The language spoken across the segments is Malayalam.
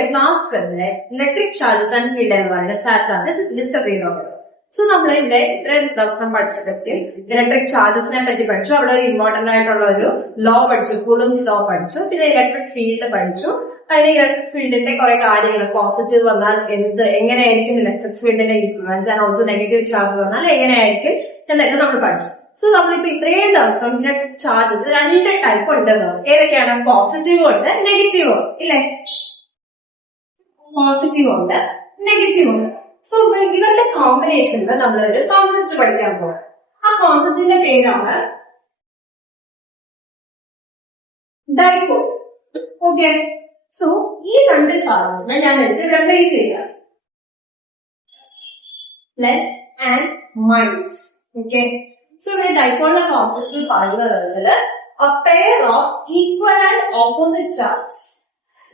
നമ്മുടെ ക്ലാസ് തന്നെ ഇലക്ട്രിക് ചാർജസ് ആൻഡ് ഫീൽഡ് എന്ന് പറയുന്ന ചാപ്റ്ററാണ് ഡിസ്കസ് ചെയ്യുന്നത്. സോ നമ്മൾ ഇതിന്റെ ഇത്രയും ദിവസം പഠിച്ചിട്ട് ഇലക്ട്രിക് ചാർജസിനെ പറ്റി പഠിച്ചു. അവിടെ ഒരു ഇമ്പോർട്ടന്റ് ആയിട്ടുള്ള ഒരു ലോ പഠിച്ചു, കൂളംസ് ലോ പഠിച്ചു. പിന്നെ ഇലക്ട്രിക് ഫീൽഡ് പഠിച്ചു. അതിന് ഇലക്ട്രിക് ഫീൽഡിന്റെ കുറെ കാര്യങ്ങൾ, പോസിറ്റീവ് വന്നാൽ എങ്ങനെയായിരിക്കും ഇലക്ട്രിക് ഫീൽഡിന്റെ influence and also negative charge വന്നാൽ എങ്ങനെയായിരിക്കും എന്നൊക്കെ നമ്മൾ പഠിച്ചു. സോ നമ്മളിപ്പോ ഇത്രയും ദിവസം ഇലക്ട്രിക് ചാർജസ് 2 ടൈപ്പ് ഉണ്ടെന്ന്. ഏതൊക്കെയാണ്? പോസിറ്റീവ് ഉണ്ട്, നെഗറ്റീവ് ഉണ്ട്, ഇല്ലേ? പോസിറ്റീവ് ഉണ്ട്, നെഗറ്റീവ് ഉണ്ട്. സോ ഇവരുടെ കോമ്പിനേഷനിൽ നമ്മളൊരു കോൺസെപ്റ്റ് പഠിക്കാൻ പോകണം. ആ കോൺസെപ്റ്റിന്റെ പേരാണ് ഡൈപോൾ. ഓക്കെ, സോ ഈ 2 ചാർജസിനെ ഞാൻ എടുത്ത് റിപ്ലേസ് ചെയ്യാം. Plus and minus. Okay, so ഇവിടെ ഡൈപോളിന്റെ കോൺസെപ്റ്റിൽ പറയുന്നത് വെച്ചാല് a pair of equal and opposite charges.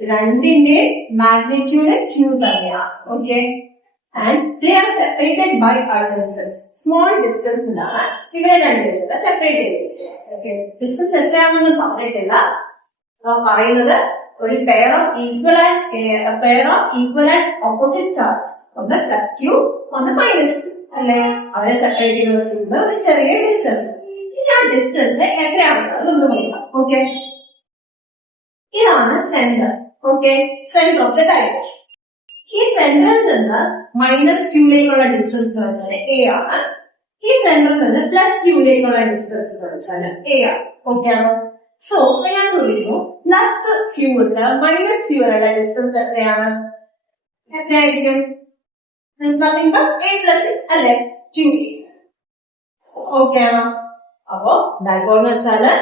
രണ്ടിന്റെ മാഗ്നിറ്റ്യൂഡ് Q തന്നെയാണ്. Okay, and they are separated by a distance. Small distance ലാണ് ഇവരെ രണ്ടുപേരും സെപ്പറേറ്റ് ചെയ്തിരിച്ചത്. ഓക്കെ, ഡിസ്റ്റൻസ് എത്രയാണെന്ന് പറഞ്ഞിട്ടില്ല. പറയുന്നത് ഒരു pair of equal and opposite charge, ഒന്ന് പ്ലസ് ക്യൂ, ഒന്ന് മൈനസ് ക്യൂ അല്ലെ. അവരെ സെപ്പറേറ്റ് ചെയ്ത് വെച്ചിരുന്നത് ഒരു ചെറിയ ഡിസ്റ്റൻസ്. ഇനി ആ ഡിസ്റ്റൻസ് എത്രയാണെന്ന് ഒന്ന് നോക്കാം. ഓക്കെ, ഇതാണ് centre. Okay, centre of the dipole. ഈ സെന്ററിൽ നിന്ന് മൈനസ് ക്യൂയിലേക്കുള്ള ഡിസ്റ്റൻസ് എന്ന് വെച്ചാൽ എ ആണ്. ഈ സെന്ററിൽ നിന്ന് പ്ലസ് ക്യൂയിലേക്കുള്ള ഡിസ്റ്റൻസ് എന്ന് വെച്ചാൽ എ ആണ്. ഓക്കെ ആണോ? സോ ഞാൻ ചോദിക്കുന്നു, പ്ലസ് ക്യൂവിന് മൈനസ് ക്യൂവിനുള്ള ഡിസ്റ്റൻസ് എത്രയാണ്? എത്രയായിരിക്കും? Nothing but A plus A അല്ലെ, 2a. ഓക്കെ ആണോ? അപ്പോ ഡൈപോൾ എന്ന് വെച്ചാല്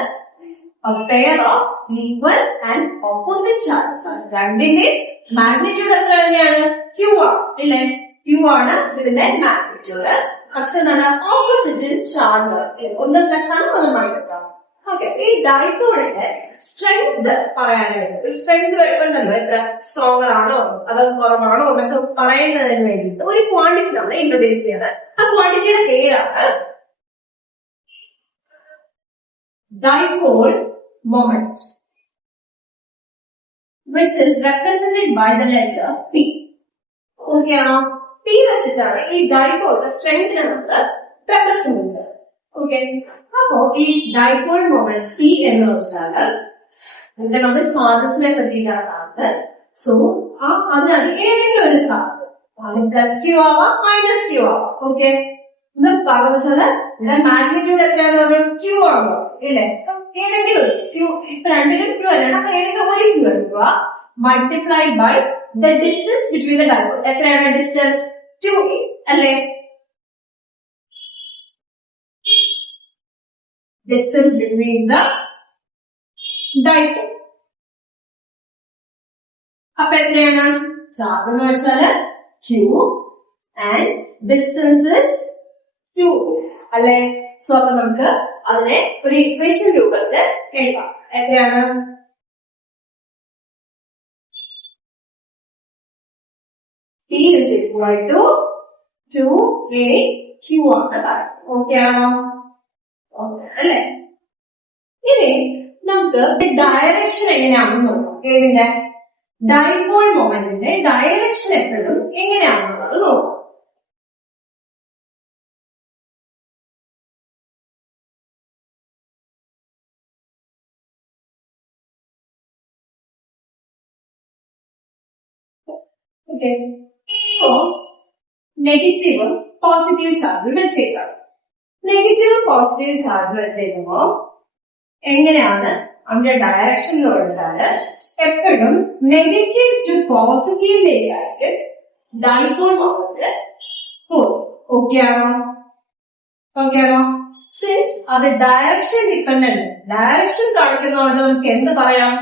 pair of equal and opposite charges ആണ്. രണ്ടിന്റെ മാഗ്നിറ്റ്യൂഡ് എത്ര തന്നെയാണ്? ക്യൂ ആണ് ഇല്ലേ? ക്യൂ ആണ് ഇതിന്റെ മാഗ്നിറ്റ്യൂഡ്. പക്ഷെ എന്താണ്? ഓപ്പോസിറ്റ് ചാർജ്, ഒന്ന് പ്ലസ് ആണ്, ഒന്ന് മൈനസ് ആണ്. ഓക്കെ, ഈ ഡൈപോളിന്റെ സ്ട്രെങ്ത് പറയാനായിട്ട്, സ്ട്രെങ്ത് വരുമ്പോണ്ടല്ലോ എത്ര സ്ട്രോങ്ങർ ആണോ അതോ കുറവാണോ എന്നൊക്കെ പറയുന്നതിന് വേണ്ടിയിട്ട് ഒരു ക്വാണ്ടിറ്റി നമ്മൾ ഇൻട്രൊഡ്യൂസ് ചെയ്യണം. ആ ക്വാണ്ടിറ്റിയുടെ പേരാണ് dipole moment, which is represented by the letter P. Okay ആണോ? P വെച്ചിട്ടാണ് ഈ ഡൈപോളിന്റെ സ്ട്രെങ്തിനെ നമ്മൾ റെപ്രസെന്റ് ചെയ്യുന്നത്. ഓക്കെ, അപ്പോ ഈ ഡൈപോൾ മൊമെന്റ് P എന്ന് വെച്ചാൽ ഇവിടെ നമ്മൾ ചാർജസിനെ പറ്റിയിട്ടാണ്. സോ അതിനകത്ത് ഏതെങ്കിലും ഒരു ചാർജ് പ്ലസ് ക്യൂ ആവാം, മൈനസ് ക്യൂ ആവാം. ഓക്കെ, എന്ന് പറഞ്ഞാല് ഇവിടെ മാഗ്നിറ്റ്യൂഡ് എത്രയാണെന്ന് പറഞ്ഞു? ക്യൂ ആണോ ഇല്ലേ? ഏതെങ്കിലും ക്യൂ, ഇപ്പൊ രണ്ടിനും ക്യൂ അല്ല, അപ്പൊ ഏതെങ്കിലും ഒരു ക്യൂ എടുക്കുക, multiplied by the distance between the dipole. എത്രയാണ് ഡിസ്റ്റൻസ്? 2a അല്ലെ? Distance between the dipole. അപ്പൊ എത്രയാണ്? ചാർജ് എന്ന് വെച്ചാല് ക്യൂ ആൻഡ് ഡിസ്റ്റൻസ് 2 അല്ലെ? സോ അപ്പൊ നമുക്ക് അതിനെ ഒരു ഇക്വേഷൻ രൂപത്തിൽ എഴുതാം. എത്രയാണ്? P is equal to 2aq ആണ്. ഓക്കെ ആണോ? ഓക്കെ അല്ലെ? ഇനി നമുക്ക് ഡയറക്ഷൻ എങ്ങനെയാണെന്ന് നോക്കാം. ഏതിന്റെ? ഡൈപോൾ മൊമെന്റിന്റെ ഡയറക്ഷൻ എപ്പോഴും എങ്ങനെയാണെന്നുള്ളത് നോക്കാം. ഓക്കെ, ഇപ്പോ നെഗറ്റീവും പോസിറ്റീവ് ചാർജ് വെച്ചേക്കാം. നെഗറ്റീവ് പോസിറ്റീവ് ചാർജ് വെച്ചേക്കുമ്പോ എങ്ങനെയാണ് അതിന്റെ ഡയറക്ഷൻ എന്ന് വെച്ചാല് എപ്പോഴും നെഗറ്റീവ് ടു പോസിറ്റീവിലേക്കായിട്ട് ഡൈപോൾ മൊമെന്റ് പോകും. ഓക്കെ ആണോ? ഓക്കെ ആണോ? സിൻസ് അത് ഡയറക്ഷൻ ഡിപ്പെൻഡന്റ്, ഡയറക്ഷൻ കാണിക്കുന്നതുകൊണ്ട് നമുക്ക് എന്ത് പറയാം?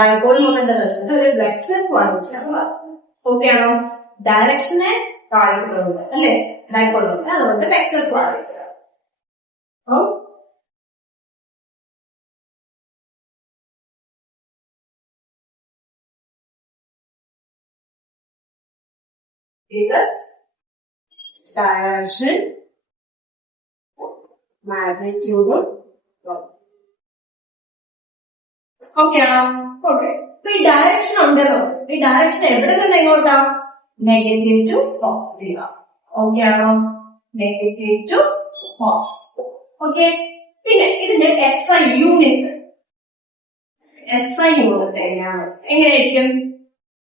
ഡൈപോൾ മൊമെന്റ് എന്ന് വെച്ചിട്ട് ഒരു വെക്റ്റർ ക്വാണ്ടിറ്റി ആണ്. ഓക്കെ ആണോ? ഡയറക്ഷനെ കാണിക്കുന്നുണ്ട് അല്ലെ ഡൈപോൾ മൊമെന്റ്, അതുകൊണ്ട് വെക്റ്റർ ക്വാണ്ടിറ്റി ആണ്. is direction, magnitude. Okay, okay. അപ്പൊ ഈ ഡയറക്ഷൻ ഉണ്ടല്ലോ, ഈ ഡയറക്ഷൻ എവിടെ നിന്ന് എങ്ങോട്ടാ? Negative to positive. ഓക്കെ ആണോ? Negative to positive. ഓക്കെ. പിന്നെ ഇതിന്റെ SI യൂണിറ്റ്, SI യൂണിറ്റ് എങ്ങനെയായിരിക്കും?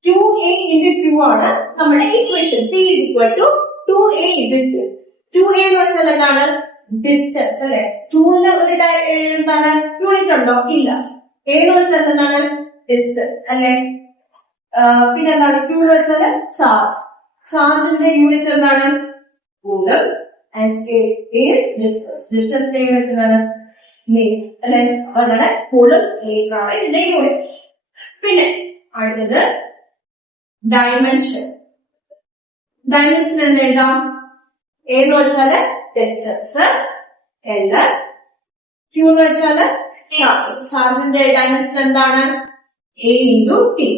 2a into q ആണ് നമ്മുടെ equation. P is equal to 2a into q. 2a എന്ന് വെച്ചാൽ എന്താണ്? ഡിസ്റ്റൻസ് അല്ലെ. 2ന് ഒരു എന്താണ് യൂണിറ്റ് ഉണ്ടോ? ഇല്ല. a എന്ന് വെച്ചാൽ എന്താണ്? ഡിസ്റ്റൻസ് അല്ലെ. പിന്നെ എന്താണ്? q എന്ന് വെച്ചാൽ ചാർജ്. ചാർജിന്റെ യൂണിറ്റ് എന്താണ്? Coulomb. And a is distance. ഡിസ്റ്റൻസിന്റെ യൂണിറ്റ് എന്താണ്? മീറ്റർ അല്ലെ. അതാണ് കൂലം മീറ്റർ ആണ് ഇതിന്റെ യൂണിറ്റ്. പിന്നെ അടുത്തത് ഡയമെൻഷൻ. ഡയമെൻഷൻ എന്ന് എഴുതാം. a എന്ന് വെച്ചാല് ഡിസ്റ്റൻസ്, L, q എന്ന് വെച്ചാല് ചാർജ്. ചാർജിന്റെ ഡയമെൻഷൻ എന്താണ്? a into t.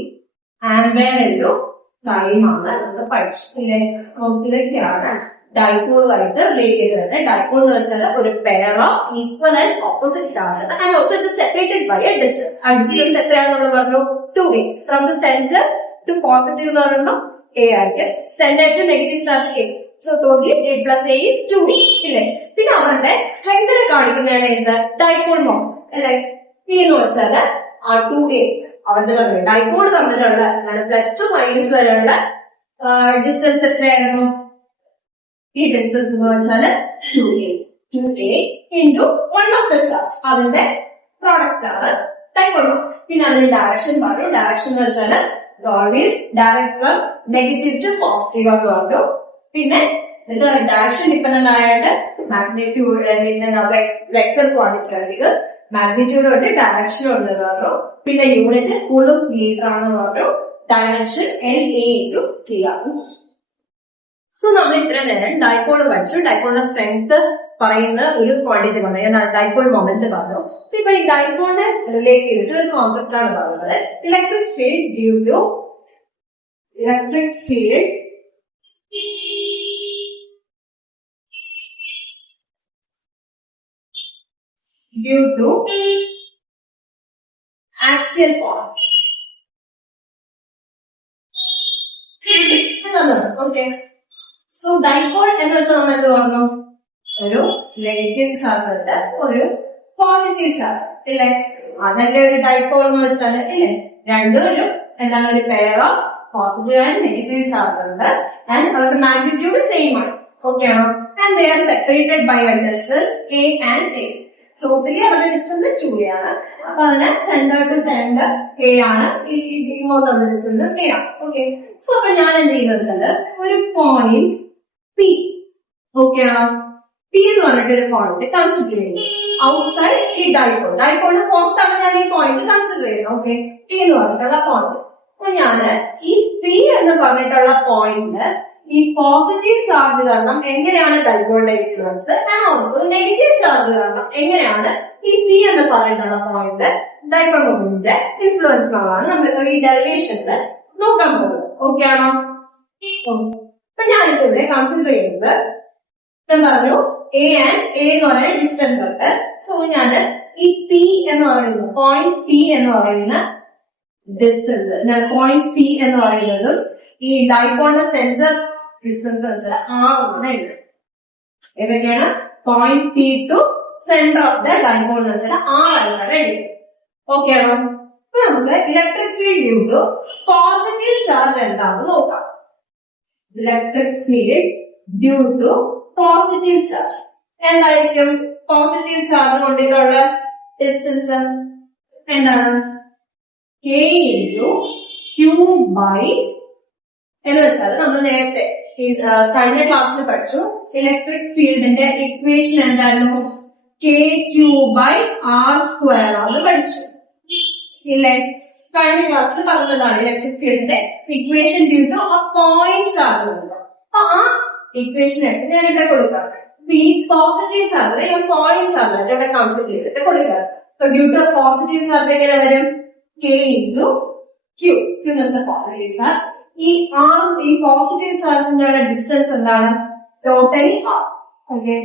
Ampere into time ആണ് നമ്മൾ പഠിച്ചിട്ടില്ലേ? ഇതൊക്കെയാണ് ഡൈപോളുമായിട്ട് റിലേറ്റ് ചെയ്തത്. ഡൈപോൾ എന്ന് വെച്ചാൽ ഒരു pair of equal and opposite charge and also it separated by a distance. ആ ഡിസ്റ്റൻസ് എത്രയാണെന്ന് നമ്മൾ പറഞ്ഞു? 2a. From the centre to positive എന്ന് പറയുമ്പോൾ a ആയിരിക്കും, centre to negative charge a. So totally a plus a is 2a ഇല്ലേ? പിന്നെ അവരുടെ സ്ട്രെങ്തിനെ കാണിക്കുന്നതാണ് എന്ത്? ഡൈപോൾ മൊമെന്റ് അല്ലെ. p എന്ന് വെച്ചാൽ ആ 2a അവരുടെ ഡൈപോൾ തമ്മിലുള്ള പ്ലസ് ടു മൈനസ് വരെയുള്ള ഡിസ്റ്റൻസ് എത്രയായിരുന്നു? ഈ ഡിസ്റ്റൻസ് എന്ന് വെച്ചാല് 2a into 1 of the charge. അതിന്റെ പ്രോഡക്റ്റ് ആണ് ഡൈപോൾ. പിന്നെ അതിന്റെ ഡയറക്ഷൻ പറഞ്ഞു. ഡയറക്ഷൻ എന്ന് വെച്ചാല് always direct from negative to positive എന്ന് പറഞ്ഞു. പിന്നെ ഇത് ഡയറക്ഷൻ ഡിപ്പെൻഡന്റ് ആയിട്ട് മാഗ്നിറ്റ്യൂഡ് വെക്ടർ ക്വാണ്ടിറ്റി ആണ്. ബിക്കോസ് മാഗ്നിറ്റ്യൂഡ് ഉണ്ട് ഡയറക്ഷനും ഉണ്ട് എന്ന് പറഞ്ഞു. പിന്നെ യൂണിറ്റ് കൂളും മീറ്റർ ആണെന്ന് പറഞ്ഞു. ഡയറക്ഷൻ LA into T ആണ്. സോ നമ്മൾ ഇത്ര നേരം ഡൈപോൾ പഠിച്ചു. ഡൈപോളിന്റെ സ്ട്രെങ്ത് പറയുന്ന ഒരു ക്വാണ്ടിറ്റി പറഞ്ഞു, ഡൈപോൾ മൊമെന്റ് പറഞ്ഞു. ഇപ്പൊ ഈ ഡൈപോളിനെ റിലേറ്റ് ചെയ്തിട്ട് ഒരു കോൺസെപ്റ്റ് ആണ് പറയുന്നത്. Electric field due to axial point. Okay. So dipole എന്ന് വെച്ചാൽ നമ്മൾ എന്ത് പറഞ്ഞു? ഒരു നെഗറ്റീവ് ചാർജ് ഉണ്ട്, ഒരു പോസിറ്റീവ് ചാർജ് ഇല്ലേ? അതല്ലേ ഒരു ഡൈപോൾ എന്ന് വെച്ചാൽ ഇല്ലേ? രണ്ടും ഒരു എന്താണ്? ഒരു pair of positive and negative charge ഉണ്ട് ആൻഡ് അവരുടെ മാഗ്നിറ്റ്യൂഡ് സെയിം ആണ്. ഓക്കെ ആണോ? And they are separated by a distance a and a. Totally അവരുടെ ഡിസ്റ്റൻസ് 2a ആണ്. അപ്പൊ അതിന് സെന്റർ ടു സെന്റർ a ആണ്, ഇങ്ങോട്ടുള്ള ഡിസ്റ്റൻസ് a ആണ്. ഓക്കെ. സോ അപ്പൊ ഞാൻ എന്ത് ചെയ്യുന്നത് വെച്ചാല് ഒരു പോയിന്റ് P, ഓക്കെ ആണോ? P എന്ന് പറഞ്ഞിട്ട് ഒരു പോയിന്റ് കൺസിഡർ ചെയ്യുന്നു ഔട്ട്സൈഡ് ഈ ഡൈപോൾ. ഡൈപോളിന് പുറത്താണ് ഞാൻ ഈ പോയിന്റ് കൺസിഡർ ചെയ്യുന്നത്. ഓക്കെ. P എന്ന് പറഞ്ഞിട്ടുള്ള പോയിന്റ്. അപ്പൊ ഞാന് ഈ P എന്ന് പറഞ്ഞിട്ടുള്ള പോയിന്റ് ഈ പോസിറ്റീവ് ചാർജ് കാരണം എങ്ങനെയാണ് ഡൈപോളിന്റെ influence and also negative charge കാരണം എങ്ങനെയാണ് ഈ P എന്ന് പറഞ്ഞിട്ടുള്ള പോയിന്റ് ഡൈപോൾ മൊമെന്റിന്റെ ഇൻഫ്ലുവൻസ് എന്നുള്ളതാണ് നമ്മൾ ഈ ഡെറിവേഷനിൽ നോക്കാൻ പോകുന്നത്. ഓക്കെ ആണോ? അപ്പൊ ഞാനിപ്പോ ഇവിടെ കൺസിഡർ ചെയ്യുന്നത് പറഞ്ഞു a എന്ന് പറയുന്ന ഡിസ്റ്റൻസ് ഉണ്ട്. സോ ഞാന് ഈ P എന്ന് പറയുന്നത് പോയിന്റ് P എന്ന് പറയുന്ന ഡിസ്റ്റൻസ്, പോയിന്റ് P എന്ന് പറയുന്നതും ഈ ഡൈപോളിന്റെ സെന്റർ ഡിസ്റ്റൻസ് വെച്ചാൽ R എഴുതും. ഏതൊക്കെയാണ്? Point P to centre of the dipole എന്ന് വെച്ചാൽ R ആയിട്ടാണ് എഴുതും. ഓക്കെ ആണോ? അപ്പൊ നമുക്ക് electric field due to positive charge എന്താണെന്ന് നോക്കാം. Electric field due to positive charge എന്തായിരിക്കും? പോസിറ്റീവ് ചാർജ് കൊണ്ടിട്ടുള്ള ഡിസ്റ്റൻസ് എന്താണ്? K into Q by എന്ന് വെച്ചാൽ നമ്മൾ നേരത്തെ കഴിഞ്ഞ ക്ലാസ്സിൽ പഠിച്ചു ഇലക്ട്രിക് ഫീൽഡിന്റെ ഇക്വേഷൻ എന്തായിരുന്നു? KQ by R square ആണ് പഠിച്ചു ഇല്ലേ? കഴിഞ്ഞ ക്ലാസ്സിൽ പറഞ്ഞതാണ് ഇലക്ട്രിക് ഫീൽഡിന്റെ ഇക്വേഷൻ ഡ്യൂ ടു ആ പോയിന്റ് ചാർജ് ഉണ്ട്. അപ്പൊ ആ ഇക്വേഷനായിട്ട് ഞാൻ ഇവിടെ കൊടുക്കാം. ഈ പോസിറ്റീവ് ചാർജിനെ ഞാൻ പോയിന്റ് ചാർജായിട്ട് ഇവിടെ കൺസിഡർ ചെയ്തിട്ട് കൊടുക്കാം. അപ്പൊ ഡ്യൂ ടു പോസിറ്റീവ് ചാർജ് എങ്ങനെ വരും? K into Q. Q എന്ന് വെച്ചാൽ പോസിറ്റീവ് ചാർജ്. ഈ R ഈ പോസിറ്റീവ് ചാർജിന്റെ ഡിസ്റ്റൻസ് എന്താണ്? Totally R. ഓക്കെ.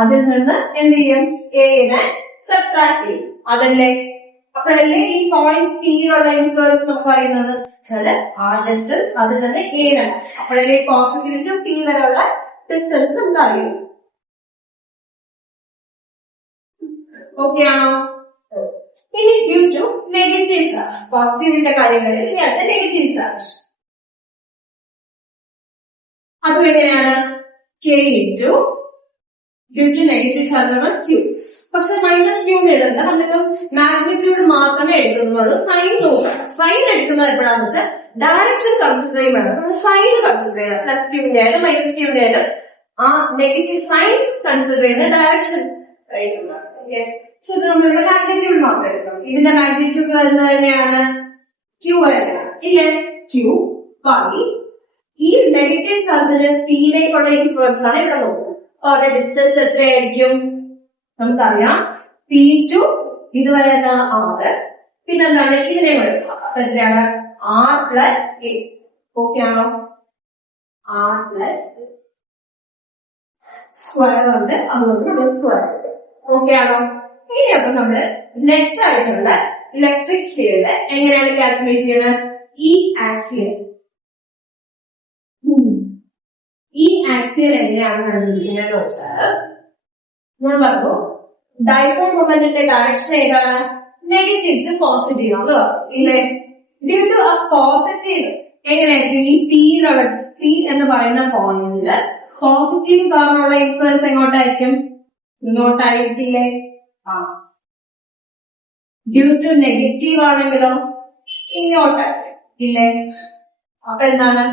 അതിൽ നിന്ന് എന്ത് ചെയ്യും? A നെ സബ്ട്രാക്ട് ചെയ്യും. അതല്ലേ? അപ്പോഴല്ലേ ഈ പോയിന്റ് ടിയിലുള്ള ഇൻഫ്ലുവൻസ് നമുക്ക് അറിയുന്നത് വെച്ചാല് ആ ഡിസ്റ്റൻസ് അത് തന്നെ ഏഴാണ്. അപ്പോഴല്ലേ പോസിറ്റീവ് ടു ടി വരെയുള്ള ഡിസ്റ്റൻസ് നമുക്ക് അറിയും. ഓക്കെ ആണോ? ഇനി ഡ്യൂ ടു നെഗറ്റീവ് ചാർജ്, പോസിറ്റീവിന്റെ കാര്യങ്ങളിൽ ഇയാളുടെ നെഗറ്റീവ് ചാർജ് അതും എങ്ങനെയാണ്? K into due to negative charge Q. പക്ഷെ മൈനസ് ക്യൂ എഴുതണ്ട, നമ്മളിപ്പം മാഗ്നിറ്റ്യൂഡ് മാത്രമേ എഴുതുന്നുള്ളൂ. സൈൻ നോക്കണം. സൈൻ എടുക്കുന്നത് എപ്പോഴാന്ന് വെച്ചാൽ ഡയറക്ഷൻ കൺസിഡർ ചെയ്യുമ്പോൾ സൈൻ കൺസിഡർ ചെയ്യണം. പ്ലസ് ക്യൂവിന്റെ ആയാലും മൈനസ് ക്യൂവിന്റെ ആയാലും ആ നെഗറ്റീവ് സൈൻ കൺസിഡർ ചെയ്യുന്ന ഡയറക്ഷൻ ഓക്കെ. സോ ഇത് നമ്മളിവിടെ മാഗ്നിറ്റ്യൂഡ് മാത്രം എടുക്കണം. ഇതിന്റെ മാഗ്നിറ്റ്യൂഡ് വരുന്നത് തന്നെയാണ് ക്യൂ തന്നെയാണ് ഇല്ലേ? ക്യൂ ബൈ ഈ നെഗറ്റീവ് ചാർജിന് പിയിലേക്കുള്ള ഇൻഫ്ലുവൻസ് ആണ് ഇവിടെ നോക്കുന്നത്. അവരുടെ ഡിസ്റ്റൻസ് എത്രയായിരിക്കും? നമുക്കറിയാം പി ടു ഇതുവരെ എന്താണ് 6, പിന്നെ എന്താണ് ഇതിനെ എടുക്കുക. അപ്പൊ എത്രയാണ്? R plus a. ഓക്കെ ആണോ? ആർ പ്ലസ് സ്ക്വയർ ഉണ്ട്, അതുകൊണ്ട് നമ്മൾ സ്ക്വയർ ഉണ്ട്. ഓക്കെ ആണോ? ഇനി അപ്പൊ നമ്മള് നെറ്റ് ആയിട്ടുള്ള ഇലക്ട്രിക് ഫീൽഡ് എങ്ങനെയാണ് കാൽക്കുലേറ്റ് ചെയ്യുന്നത്? ഈ ആക്സിയൽ എങ്ങനെയാണ് കണ്ടുപിടിക്കുന്നത് വെച്ചാൽ ഞാൻ പറഞ്ഞു ഡൈപോൾ മൊമെന്റിന്റെ ഡയറക്ഷൻ ഏതാണ്? നെഗറ്റീവ് ടു പോസിറ്റീവ് ആണ് ഇല്ലേ? ഡ്യൂ ടു ആ പോസിറ്റീവ് എങ്ങനെയായിരിക്കും? ഈ പി എന്ന് പറയുന്ന പോയിന്റില് പോസിറ്റീവ് കാരണമുള്ള ഇൻഫ്ലുവൻസ് എങ്ങോട്ടായിരിക്കും? ഇങ്ങോട്ടായിരിക്കില്ലേ? ആ. ഡ്യൂ ടു നെഗറ്റീവ് ആണെങ്കിലോ ഇങ്ങോട്ടായിരിക്കും ഇല്ലേ? അപ്പൊ എന്താണ്?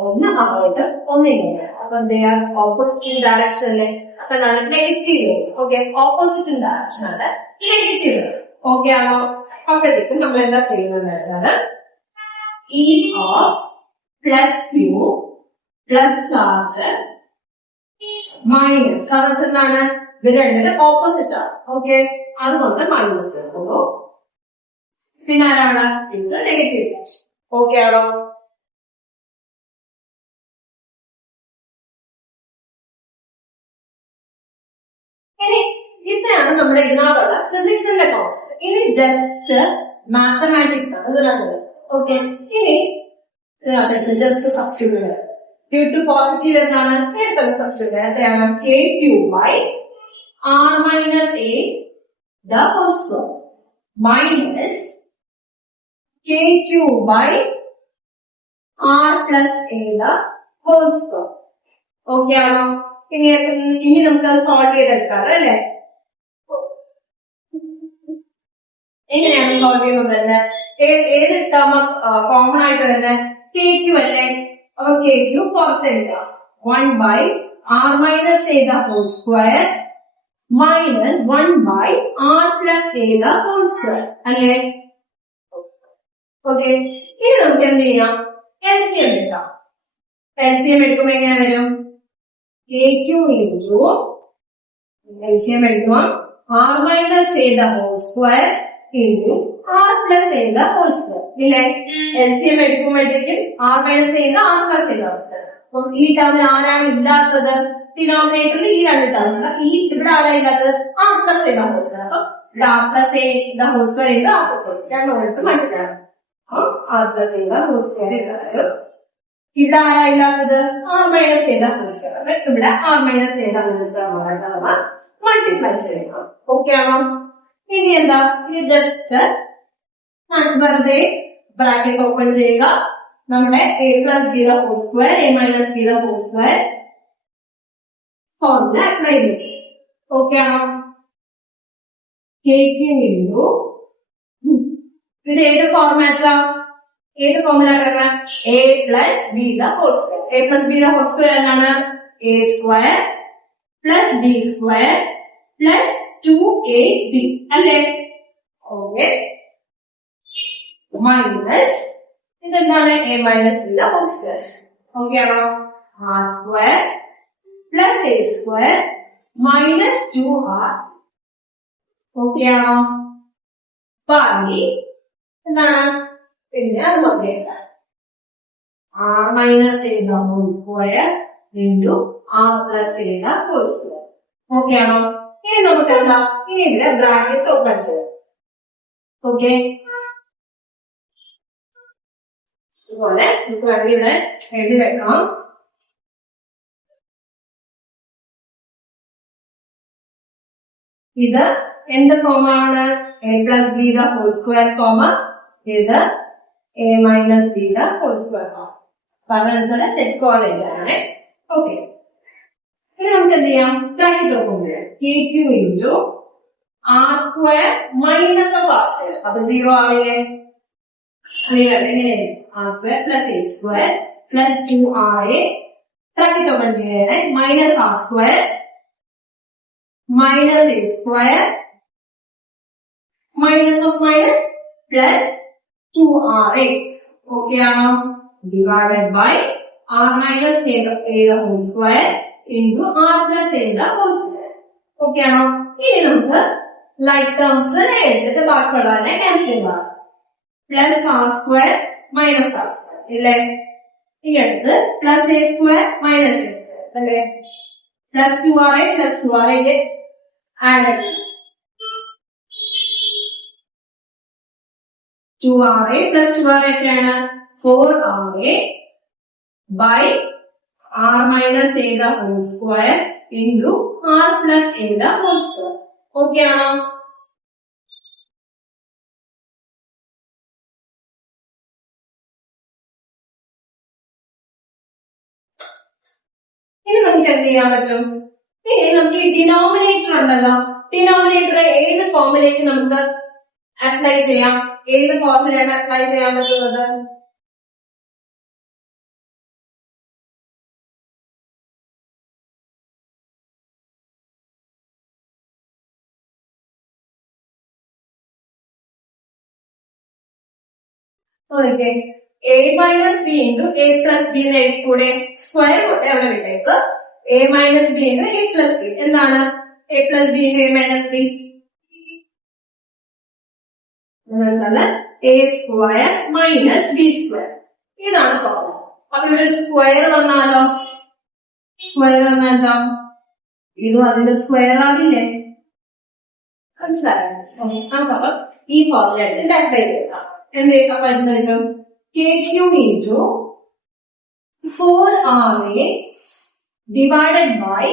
ഒന്ന് അങ്ങോട്ട് ഒന്ന് ഇങ്ങനെ. അപ്പൊ എന്ത് ചെയ്യാ? ഓപ്പോസിറ്റ് ഡയറക്ഷനിലെ അപ്പൊ എന്താണ്? നെഗറ്റീവ്. ഓക്കെ, ഓപ്പോസിറ്റ് ഡയറക്ഷൻ ആണ് നെഗറ്റീവ്. ഓക്കെ ആണോ? അപ്പോഴത്തേക്കും നമ്മൾ എന്താ ചെയ്യുന്നതെന്ന് വെച്ചാല് E of plus Q plus charge minus കാരണം എന്താണ്? ഇത് രണ്ടിന്റെ ഓപ്പോസിറ്റ് ആണ്. ഓക്കെ, അതുകൊണ്ട് മൈനസ് എടുക്കുള്ളൂ. പിന്നെ ആരാണ്? ഇവിടെ നെഗറ്റീവ് ചാർജ്. ഓക്കെ ആണോ? ഇനി ഇത്രയാണ് നമ്മുടെ ഇതിനകത്തുള്ള ഫിസിക്സിന്റെ കോൺസെപ്റ്റ്. ഇനി ജസ്റ്റ് മാത്തമാറ്റിക്സ് ആണ് ഇതിനകത്ത്. ഓക്കെ, ഇനി ഇതിനകത്ത് just substitute due to positive എന്താണ്? എടുത്തത് സബ്സ്റ്റിറ്റ്യൂട്ട് എത്രയാണ്? K Q by R minus A the whole square minus K Q by R plus A the whole square. Okay ആണോ? ഇനി നമുക്ക് സോൾവ് ചെയ്തെടുക്കാം അല്ലേ? എങ്ങനെയാണ് സോൾവ് ചെയ്യുന്നത് വരുന്നത്? ഏത് ടേം കോമൺ ആയിട്ട് വരുന്നത്? കെ ക്യൂ അല്ലേ? അപ്പൊ കെ ക്യൂ പുറത്തെടുക്കാം. 1 by R minus A the whole square minus 1 by R plus A the whole square അല്ലേ? ഓക്കെ, ഇനി നമുക്ക് എന്ത് ചെയ്യാം? എൽസിഎം എടുക്കാം. എൽസിഎം എടുക്കുമ്പോ എങ്ങനെ വരും? കെ ക്യൂ ഇൻറ്റു എൽസിഎം എടുക്കുക R minus A the whole square into R plus A the whole square ഇല്ലേ? എൽസിഎം എടുക്കുമ്പോഴത്തേക്കും R minus A the R plus A the whole square. അപ്പൊ ഈ ടേമിൽ ആരാണ് ഇല്ലാത്തത്? ഡിനോമിനേറ്ററിൽ ഈ രണ്ട് ടേംസ്. ഈ ഇവിടെ ആരാ ഇല്ലാത്തത്? R plus A the whole square. അപ്പൊ ഇവിടെ R plus A the whole square into R plus A രണ്ടോടത്ത് multiply R plus A the whole square ഇല്ലാതായത്. ഇവിടെ ആരാ ഇല്ലാത്തത്? ആർ മൈനസ് ചെയ്ത ഹോൾ സ്ക്വയർ. ഇവിടെ ആർ മൈനസ് ചെയ്ത ഹോൾ സ്ക്വയർ മൾട്ടിപ്ലൈ ചെയ്യണം. ഓക്കെ ആണോ? ഇനി എന്താ? ഇനി ജസ്റ്റ് വെറുതെ ബ്രാക്കറ്റ് ഓപ്പൺ ചെയ്യുക. നമ്മുടെ A plus B the whole square A minus B the whole square formula apply ചെയ്യും. ഓക്കെ ആണോ? കേക്കിനു ഇത് ഏത് ഫോർമാറ്റാ? ഏത് ഫോർമുല കിടക്കണം? A plus B the whole square. A plus B the whole square എന്താണ്? A square plus B square plus 2ab അല്ലേ? ഓക്കെ, മൈനസ് ഇതെന്താണ്? A minus B the whole square. Okay ആണോ? R square plus A square minus 2r. Okay ആണോ? ബാക്കി എന്താണ്? പിന്നെ അത് നോക്കിയേക്കാം R minus A the whole square into R plus A the whole square. Okay ആണോ? ഇനി നമുക്ക് എന്താ? ഇനി ഇതിലെ ബ്രാക്കറ്റ് ഓപ്പൺ ചെയ്യാം. ഓക്കെ, ഇതുപോലെ നമുക്ക് വേണമെങ്കിൽ ഇവിടെ എഴുതി വെക്കണം. ഇത് എന്ത് ഫോം ആണ്? A plus B the whole square form. ഇത് A minus B the whole square form. പറഞ്ഞാൽ തെറ്റിപ്പോവാനില്ലാണ്. ഓക്കെ, ഇനി നമുക്ക് എന്ത് ചെയ്യാം? ബ്രാക്കറ്റ് ഓപ്പൺ ചെയ്യാം. K Q into R square minus of R square. അപ്പൊ 0 ആവില്ലേ? എങ്ങനെയായിരിക്കും? R square plus A square plus 2RA bracket open ചെയ്യണേ. Minus R square minus A square minus of minus plus 2RA. Okay ആണോ? Divided by R minus A the whole square into R plus A the whole square. Okay ആണോ? ഇനി നമുക്ക് ലൈക്ക് ടേംസ് എടുത്തിട്ട് ബാക്കിയുള്ളതിനെ ക്യാൻസൽ ചെയ്യാം. Plus R square minus R square ഇല്ലേ? ഈ അടുത്ത് plus A square minus A square അല്ലേ? Plus 2RA plus 2RA add 2RA plus 2RA എത്രയാണ്? 4RA by R minus A the whole square into R plus A the whole square. Okay ആണോ? ഇനി നമുക്ക് എന്ത് ചെയ്യാൻ പറ്റും? ഇനി നമുക്ക് ഈ ഡിനോമിനേറ്റർ ഉണ്ടല്ലോ, ഡിനോമിനേറ്റർ ഏത് ഫോമിലേക്ക് നമുക്ക് അപ്ലൈ ചെയ്യാം? ഏത് ഫോമിലാണ് അപ്ലൈ ചെയ്യാൻ പറ്റുന്നത്? Okay, A minus B into A plus B എന്ന് എഴുതിക്കൂടെ? സ്ക്വയർ കൊണ്ട് അവിടെ വിട്ടേക്ക്. A minus B into A plus B. എന്താണ് A plus B into A minus B? എന്ന് വെച്ചാല് A square minus B square. ഇതാണ് ഫോർമുല. അപ്പൊ ഇവിടെ സ്ക്വയർ വന്നാലോ? സ്ക്വയർ വന്നാലോ? ഇതും അതിന്റെ സ്ക്വയർ ആവില്ലേ? മനസ്സിലായോ? നമുക്കപ്പം ഈ ഫോർമുല എടുത്ത് അപ്ലൈ ചെയ്യാം. എന്തൊക്കെ വരുന്നതിനും K Q into 4RA divided by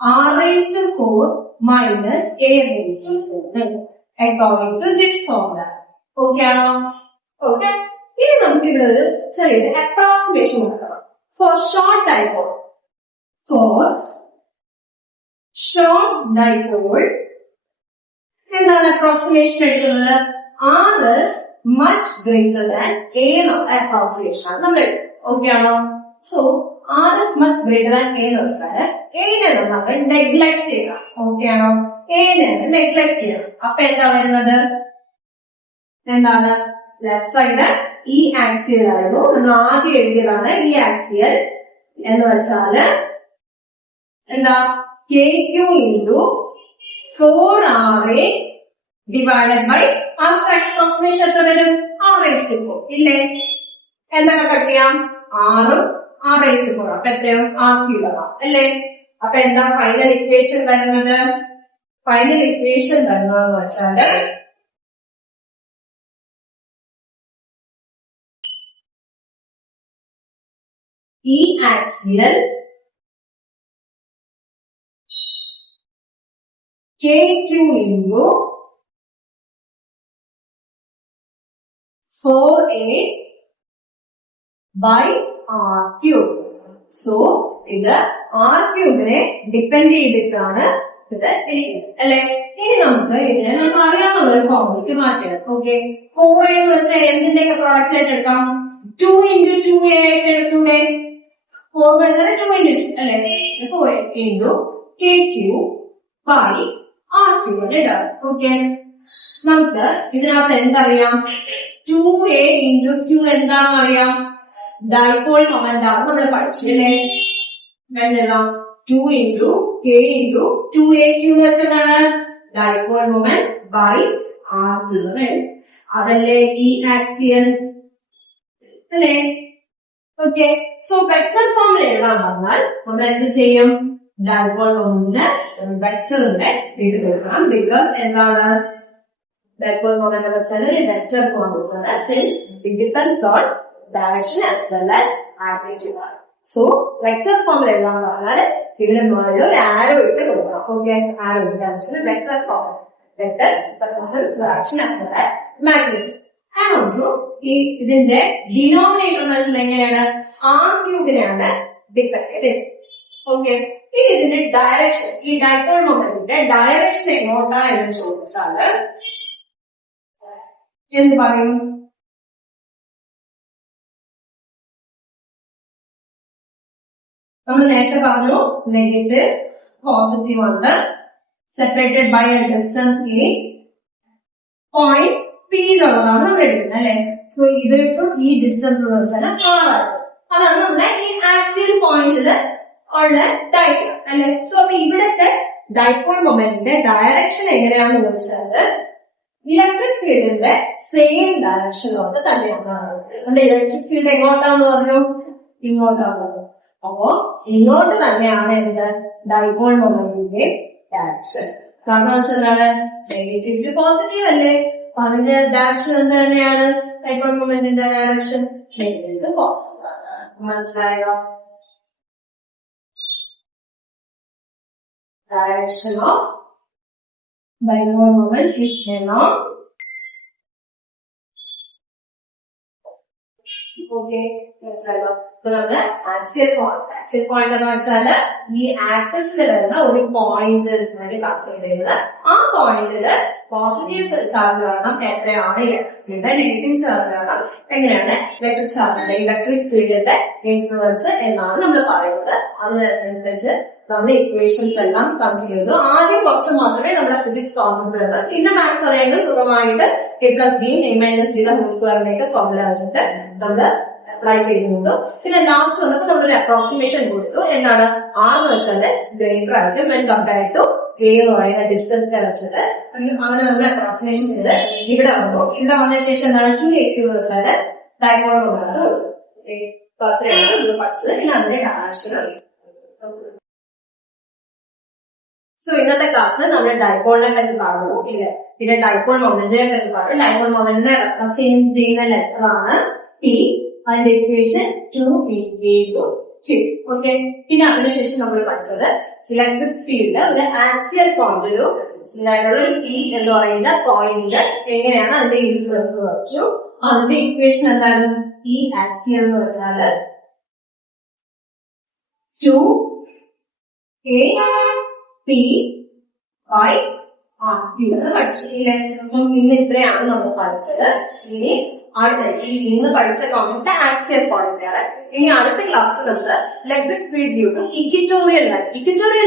R raised to 4 minus A raised to 4 according to this formula. Okay ആണോ? ഓക്കെ, ഇനി നമുക്ക് ഇവിടെ ഒരു ചെറിയൊരു അപ്രോക്സിമേഷൻ കൊടുക്കണം. ഫോർ ഷോർട്ട് ഡൈപോൾ, എന്താണ് അപ്രോക്സിമേഷൻ എടുക്കുന്നത്? R is much greater than A എന്നുള്ള അപ്രോക്സിമേഷൻ നമ്മൾ എടുക്കും. ഓക്കെ ആണോ? So R is much greater than A എന്ന് വെച്ചാൽ A നെ നമ്മൾ നെഗ്ലക്ട് ചെയ്യാം. ഓക്കെ ആണോ? A നെ നെഗ്ലക്ട് ചെയ്യാം. അപ്പൊ എന്താ വരുന്നത്? എന്താണ്? ലെഫ്റ്റ് സൈഡ് ഈ ആക്സിയൽ ആയിരുന്നു. നമ്മൾ ആദ്യം എഴുതിയതാണ് ഈ ആക്സിയൽ എന്ന് വെച്ചാല് എന്താ? K Q into 4RA divided by approximation എത്ര വരും? R raised to 4 ഇല്ലേ? എന്തൊക്കെ കട്ട് ചെയ്യാം? R R raised to 4. അപ്പൊ എത്രയോ? R³ അല്ലേ? അപ്പൊ എന്താ ഫൈനൽ ഇക്വേഷൻ വരുന്നത്? ഫൈനൽ ഇക്വേഷൻ വരുന്നതെന്ന് വെച്ചാല് ഈ axial KQ into 4A by R³. So, ഇത് R³ ഡിപ്പെൻഡ് ചെയ്തിട്ടാണ് ഇത് ഇരിക്കുന്നത് അല്ലെ? ഇനി നമുക്ക് ഇതിനെ നമ്മൾ അറിയാവുന്ന ഒരു ഫോമിലേക്ക് മാറ്റണം. ഓക്കെ, 4A എന്ന് വെച്ചാൽ എന്തിന്റെയൊക്കെ പ്രോഡക്റ്റ് ആയിട്ട് എടുക്കാം? 2 into 2A ആയിട്ട് എടുത്തൂടെ? 4 എന്ന് വെച്ചാൽ 2 into 2 അല്ലെ? 4 into KQ by R³ ഇടാം. ഓക്കെ, നമുക്ക് ഇതിനകത്ത് എന്തറിയാം? 2A into Q എന്താണെന്ന് അറിയാം? ഡൈപോൾ മൊമെന്റ് ആണ് നമ്മൾ പഠിച്ചില്ലേ? എഴുതാം 2 into K into 2AQ എന്താണ്? ഡൈപോൾ മൊമെന്റ് ബൈ R³ അതല്ലേ ഈ ആക്സിയൽ അല്ലേ? ഓക്കെ, സോ വെക്റ്റർ ഫോമിൽ എഴുതാൻ പറഞ്ഞാൽ നമ്മൾ എന്ത് ചെയ്യും? ഡൈപോൾ മൊമെന്റിന് വെക്റ്ററിന്റെ ഇത് കൊടുക്കണം. ബിക്കോസ് എന്താണ്? dipole moment എന്ന് വെച്ചാൽ ഒരു വെക്റ്റർ ക്വാണ്ടിറ്റി ആണ്. Since it depends on direction as well as magnitude ആണ്. സോ വെക്റ്റർ ഫോമിൽ എഴുതാന്ന് പറഞ്ഞാൽ ഇതിന് മുകളിൽ ഒരു ആരോ ഇട്ട് കൊടുക്കണം. ഓക്കെ, ആരോ ഇട്ട് vector form vector direction as well as magnitude. And also ഈ ഇതിന്റെ ഡിനോമിനേറ്റർ എന്ന് വെച്ചാൽ എങ്ങനെയാണ്, ആർ ക്യൂബിനെയാണ് ഡിപെൻഡ് ചെയ്ത്. ഓക്കെ, ഇനി ഇതിന്റെ ഡയറക്ഷൻ, ഈ ഡൈപോൾ മൊമെന്റിന്റെ ഡയറക്ഷൻ എങ്ങോട്ടാ എന്ന് ചോദിച്ചാല് എന്ത് പറയും? നമ്മൾ നേരത്തെ പറഞ്ഞു നെഗറ്റീവ് പോസിറ്റീവ് ഉണ്ട്, സെപ്പറേറ്റഡ് ബൈ എ ഡിസ്റ്റൻസ് ഈ പോയിന്റ് പിയിലുള്ളതാണ് നമ്മൾ എടുക്കുന്നത് അല്ലെ. സോ ഇതിട്ടും ഈ ഡിസ്റ്റൻസ് എന്ന് വെച്ചാൽ ആറാണ്. അതാണ് നമ്മുടെ ഈ ആക്റ്റീവ് പോയിന്റില് ഉള്ള ഡൈപോൾ അല്ലെ. സോ അപ്പൊ ഇവിടത്തെ ഡൈപോൾ മൊമെന്റിന്റെ ഡയറക്ഷൻ എങ്ങനെയാണെന്ന് വെച്ചാൽ ഇലക്ട്രിക് ഫീൽഡിന്റെ സെയിം ഡയറക്ഷനിലോട്ട് തന്നെയാണ്. അതുകൊണ്ട് ഇലക്ട്രിക് ഫീൽഡ് എങ്ങോട്ടാന്ന് പറഞ്ഞു? ഇങ്ങോട്ടാണ് പറഞ്ഞു. അപ്പോ ഇങ്ങോട്ട് തന്നെയാണ് എന്ത് ഡൈപോൾ മൊമെന്റിന്റെ ഡയറക്ഷൻ. കാരണം വെച്ചാൽ നെഗറ്റീവ് ടു പോസിറ്റീവ് അല്ലേ, അതിന്റെ ഡയറക്ഷൻ എന്ത് തന്നെയാണ്? ഡൈപോൾ മൊമെന്റിന്റെ ഡയറക്ഷൻ നെഗറ്റീവ് ടു പോസിറ്റീവ് ആണ്. മനസ്സിലായോ? Direction of dipole moment is now. Okay, മനസ്സിലായോ? അപ്പൊ നമ്മള് ആക്സിയൽ പോയിന്റ് എന്ന് വെച്ചാല് ഈ ആക്സിസിൽ വരുന്ന ഒരു പോയിന്റ് കൺസിഡർ ചെയ്യുന്നത്. ആ പോയിന്റില് പോസിറ്റീവ് ചാർജ് കാരണം എത്രയാണ്, പിന്നെ നെഗറ്റീവ് ചാർജ് കാരണം എങ്ങനെയാണ് ഇലക്ട്രിക് ചാർജിന്റെ ഇലക്ട്രിക് ഫീൽഡിന്റെ ഇൻഫ്ലുവൻസ് എന്നാണ് നമ്മൾ പറയുന്നത്. അതിനനുസരിച്ച് നമ്മൾ ഇക്വേഷൻസ് എല്ലാം കൺസിഡർ ചെയ്തു. ആദ്യം കുറച്ച് മാത്രമേ നമ്മുടെ ഫിസിക്സ് കോൺസെപ്റ്റ് ഉള്ളത്. പിന്നെ മാത്സ് അറിയാമെങ്കിൽ സുഖമായിട്ട് A+B ഫോർമുല വെച്ചിട്ട് നമ്മള് അപ്ലൈ ചെയ്യുന്നുണ്ട്. പിന്നെ ലാസ്റ്റ് വന്നപ്പോൾ നമ്മളൊരു അപ്രോക്സിമേഷൻ കൊടുത്തു. എന്താണ് ആർ എന്ന് വെച്ചാല് ഗ്രേറ്റർ ആയിട്ട് വെൻ കമ്പയർഡ് ടു എ എന്ന് പറയുന്ന ഡിസ്റ്റൻസിനെ വെച്ചിട്ട് അങ്ങനെ നമ്മൾ അപ്രോക്സിമേഷൻ ചെയ്ത് ഇവിടെ വന്നു. ഇവിടെ വന്ന ശേഷം എന്താണ് 280 എന്ന് വെച്ചാല് ഡൈപോൾ മൊമെന്റ് അത്രയാണ് നമ്മൾ പഠിച്ചത്. പിന്നെ അതിന്റെ ഡയറക്ഷൻ. സോ ഇന്നത്തെ ക്ലാസ്സിൽ നമ്മൾ ഡൈപോളിനെ പറ്റി കാണുന്നു. പിന്നെ ഡൈപോൾ മൊമെന്റിനെ പറ്റി പറഞ്ഞു. ഡൈപോൾ മൊമെന്റിനെ റെപ്രസെന്റ് ചെയ്യുന്ന ലെറ്റർ ആണ് പി. അതിന്റെ ഇക്വേഷൻ 2p/q. ഓക്കെ, പിന്നെ അതിനുശേഷം നമ്മൾ പഠിച്ചത് ഇലക്ട്രിക് ഫീൽഡ് ഒരു ആക്സിയൽ പോയിന്റ്, ഒരു പി എന്ന് പറയുന്ന പോയിന്റ് എങ്ങനെയാണ് അതിന്റെ ഇൻഫ്ലുവൻസ് വെച്ചു. അതിന്റെ ഇക്വേഷൻ എന്താണ്? ഈ ആക്സിയൽ എന്ന് വെച്ചാല് 2kp/r എന്ന് പഠിച്ചില്ലേ. ഇന്ന് ഇത്രയാണ് നമ്മൾ പഠിച്ചത്. ഇനി ഇന്ന് പഠിച്ച കോൺസെപ്റ്റ് ആക്സിയൽ പോയിന്റ് ആണ്. ഇനി അടുത്ത ക്ലാസ്സിൽ നമ്മൾ ഇലക്ട്രിക് ഫീൽഡ് ഡ്യൂട്ടും ഇക്വറ്റോറിയൽ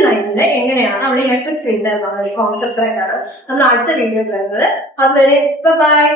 ലൈനിന്റെ എങ്ങനെയാണ് അവിടെ ഇലക്ട്രിക് ഫീൽഡ് എന്നുള്ള കോൺസെപ്റ്റ് ആയിട്ടാണ് നമ്മൾ അടുത്ത വീഡിയോ വരുന്നത്. അതുവരെ ബൈ.